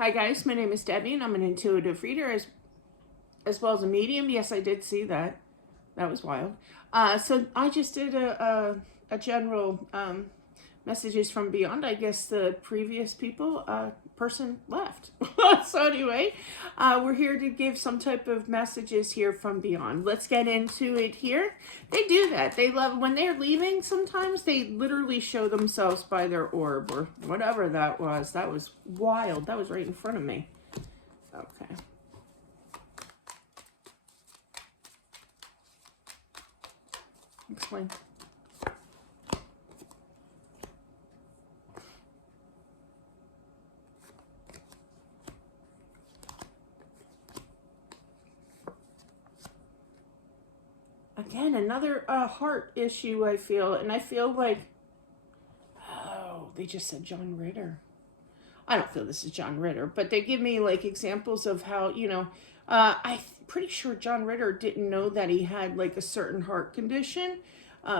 Hi guys, my name is Debbie and I'm an intuitive reader as well as a medium. Yes, I did see that. That was wild. So I just did a general messages from beyond. I guess the previous person left. So anyway, we're here to give some type of messages here from beyond. Let's get into it here. They do that. They love when they're leaving. Sometimes they literally show themselves by their orb or whatever that was. That was wild. That was right in front of me. Okay. Explain. Again, another heart issue, I feel. And I feel like, oh, they just said John Ritter. I don't feel this is John Ritter, but they give me like examples of how, I'm pretty sure John Ritter didn't know that he had like a certain heart condition.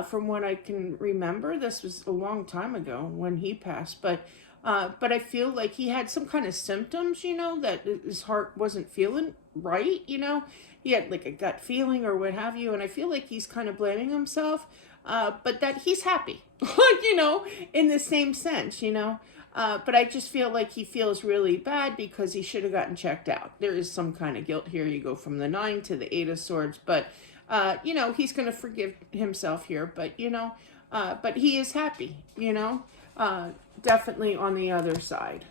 From what I can remember, this was a long time ago when he passed, but I feel like he had some kind of symptoms, that his heart wasn't feeling right, he had like a gut feeling or what have you, and I feel like he's kind of blaming himself, but that he's happy, in the same sense, but I just feel like he feels really bad because he should have gotten checked out. There is some kind of guilt here. You go from the 9 to the 8 of Swords, but he's going to forgive himself here, but but he is happy, definitely on the other side.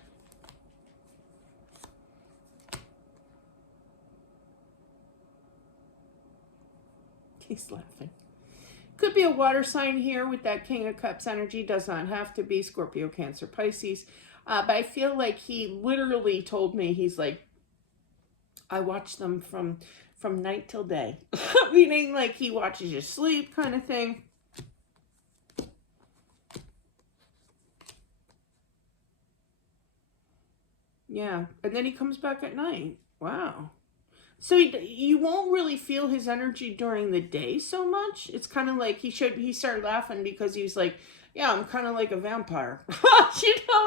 He's laughing. Could be a water sign here with that King of Cups energy. Does not have to be Scorpio, Cancer, Pisces. But I feel like he literally told me, he's like, I watch them from night till day. Meaning like he watches you sleep kind of thing. Yeah. And then he comes back at night. Wow. So you won't really feel his energy during the day so much. It's kind of like he started laughing because he was like, yeah, I'm kind of like a vampire.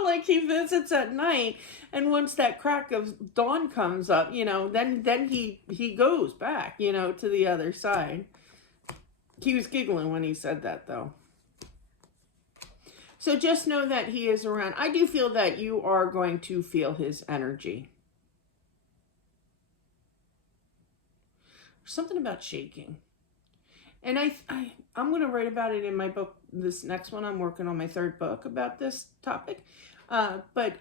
Like he visits at night, and once that crack of dawn comes up, then he goes back, to the other side. He was giggling when he said that, though. So just know that he is around. I do feel that you are going to feel his energy. Something about shaking. And I'm going to write about it in my book, this next one. I'm working on my 3rd book about this topic. But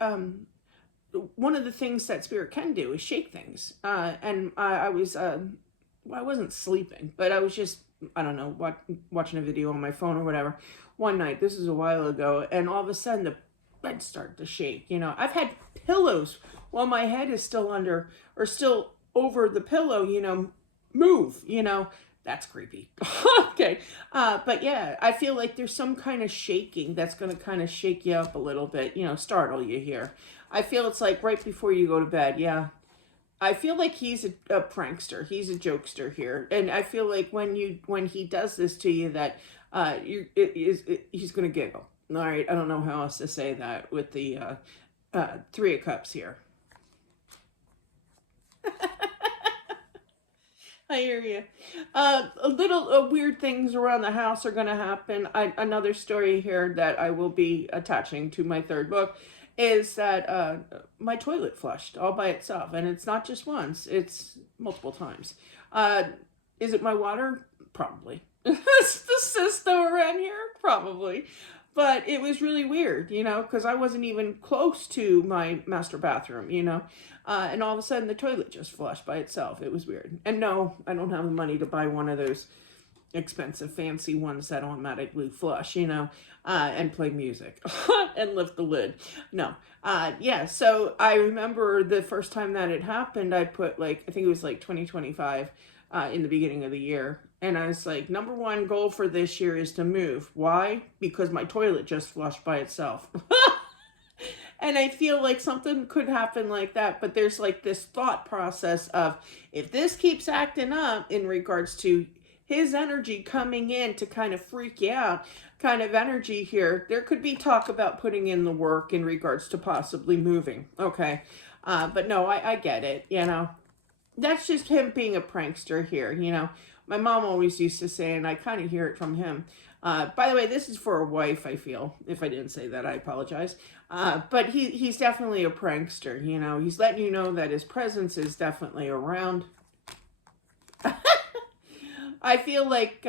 one of the things that Spirit can do is shake things. And I wasn't sleeping, but I was just, I don't know, watching a video on my phone or whatever. One night, this is a while ago, and all of a sudden the bed started to shake. I've had pillows while my head is still under, or still over the pillow, move, that's creepy. Okay. But yeah, I feel like there's some kind of shaking that's going to kind of shake you up a little bit, startle you here. I feel it's like right before you go to bed. Yeah. I feel like he's a prankster. He's a jokester here. And I feel like when he does this to you, that he's going to giggle. All right. I don't know how else to say that with the 3 of Cups here. I hear you. Little weird things around the house are going to happen. Another story here that I will be attaching to my 3rd book is that my toilet flushed all by itself. And it's not just once. It's multiple times. Is it my water? Probably. Is the system around here? Probably. But it was really weird, because I wasn't even close to my master bathroom, and all of a sudden the toilet just flushed by itself. It was weird. And no, I don't have the money to buy one of those expensive, fancy ones that automatically flush, and play music and lift the lid. No. Yeah, so I remember the first time that it happened, I put I think it was 2025 in the beginning of the year. And I was like, number 1 goal for this year is to move. Why? Because my toilet just flushed by itself. And I feel like something could happen like that. But there's this thought process of, if this keeps acting up in regards to his energy coming in to kind of freak you out, kind of energy here, there could be talk about putting in the work in regards to possibly moving. Okay. But no, I get it, you know. That's just him being a prankster here, you know. My mom always used to say, and I kind of hear it from him. By the way, this is for a wife, I feel. If I didn't say that, I apologize. But he's definitely a prankster, you know. He's letting you know that his presence is definitely around. I feel like,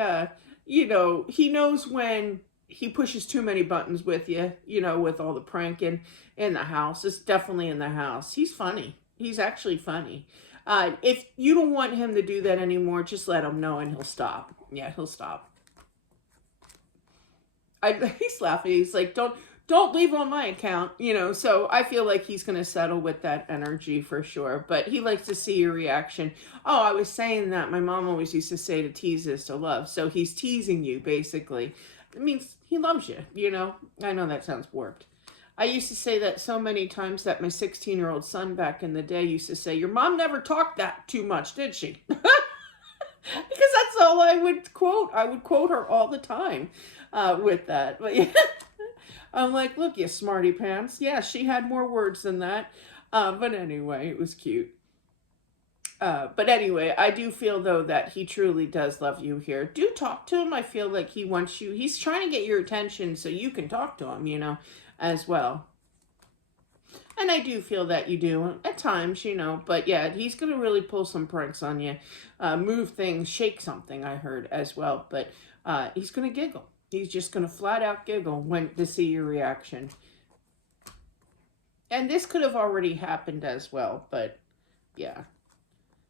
you know, he knows when he pushes too many buttons with you, you know, with all the pranking in the house. It's definitely in the house. He's funny. He's actually funny. If you don't want him to do that anymore, just let him know and he'll stop. Yeah, he'll stop. He's laughing. He's like, don't leave on my account, you know. So I feel like he's going to settle with that energy for sure. But he likes to see your reaction. Oh, I was saying that my mom always used to say to tease is to love. So he's teasing you, basically. It means he loves you, you know. I know that sounds warped. I used to say that so many times that my 16-year-old son back in the day used to say, your mom never talked that too much, did she? Because that's all I would quote. I would quote her all the time with that. But yeah, I'm like, look, you smarty pants. Yeah, she had more words than that. But anyway, it was cute. But anyway, I do feel, though, that he truly does love you here. Do talk to him. I feel like he wants you. He's trying to get your attention so you can talk to him, you know, as well. And I do feel that you do at times, you know. But yeah, he's going to really pull some pranks on you. Move things, shake something, I heard, as well. But he's going to giggle. He's just going to flat out giggle when to see your reaction. And this could have already happened as well. But yeah.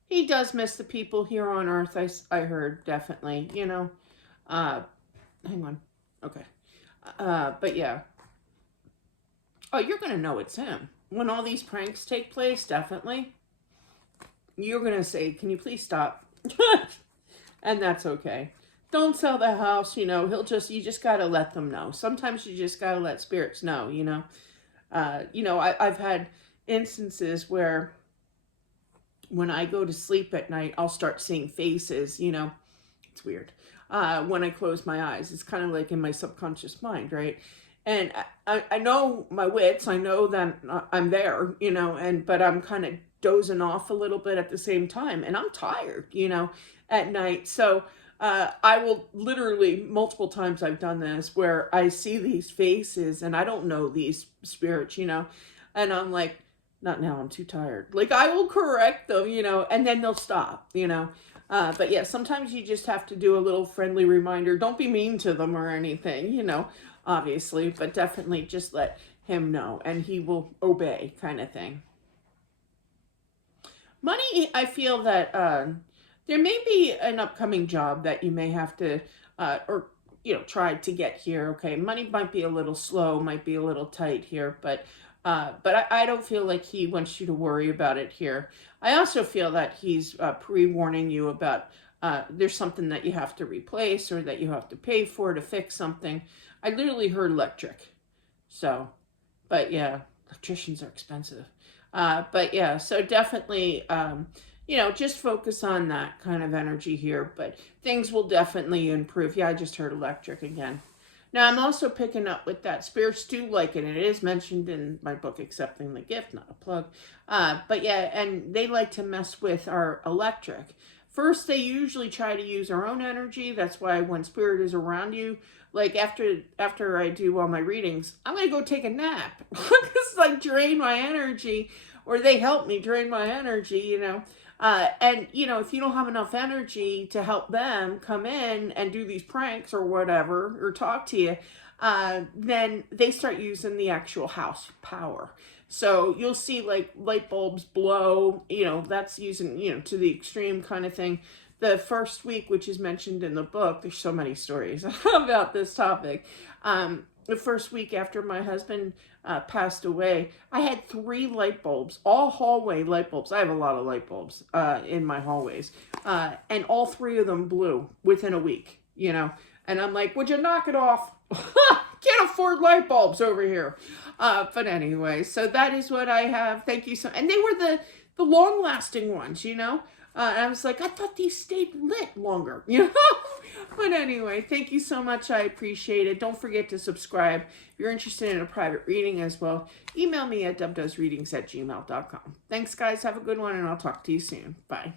He does miss the people here on Earth, I heard, definitely, you know. Hang on. Okay. But yeah. Oh, you're going to know it's him. When all these pranks take place, definitely. You're going to say, can you please stop? And that's okay. Don't sell the house, you know. You just got to let them know. Sometimes you just got to let spirits know, you know. I've had instances where when I go to sleep at night, I'll start seeing faces, you know. It's weird. When I close my eyes, it's kind of like in my subconscious mind, right? And I know my wits, I know that I'm there, you know, but I'm kind of dozing off a little bit at the same time. And I'm tired, you know, at night. So I will literally, multiple times I've done this, where I see these faces and I don't know these spirits, you know, and I'm like, not now, I'm too tired. Like, I will correct them, you know, and then they'll stop, you know. But yeah, sometimes you just have to do a little friendly reminder. Don't be mean to them or anything, you know, obviously, but definitely just let him know and he will obey, kind of thing. Money, I feel that there may be an upcoming job that you may have to, or, you know, try to get here. Okay, money might be a little slow, might be a little tight here, but I don't feel like he wants you to worry about it here. I also feel that he's pre-warning you about there's something that you have to replace or that you have to pay for to fix something. I literally heard electric. So, but yeah, electricians are expensive. But yeah, so definitely, you know, just focus on that kind of energy here. But things will definitely improve. Yeah, I just heard electric again. Now, I'm also picking up with that. Spirits do like it, and it is mentioned in my book, Accepting the Gift, not a plug. But yeah, and they like to mess with our electric. First, they usually try to use our own energy. That's why when spirit is around you, like after I do all my readings, I'm going to go take a nap. It's like drain my energy, or they help me drain my energy, you know. And, you know, if you don't have enough energy to help them come in and do these pranks or whatever, or talk to you, then they start using the actual house power. So you'll see like light bulbs blow, you know, that's using, you know, to the extreme kind of thing. The first week, which is mentioned in the book, there's so many stories about this topic. The first week after my husband passed away, I had 3 light bulbs, all hallway light bulbs. I have a lot of light bulbs in my hallways. And all 3 of them blew within a week, you know. And I'm like, would you knock it off? can't afford light bulbs over here. But anyway, so that is what I have. Thank you so. And they were the long lasting ones, you know. And I was like, I thought these stayed lit longer, you know. But anyway, thank you so much. I appreciate it. Don't forget to subscribe. If you're interested in a private reading as well, email me at dubdoesreadings@gmail.com. Thanks, guys. Have a good one, and I'll talk to you soon. Bye.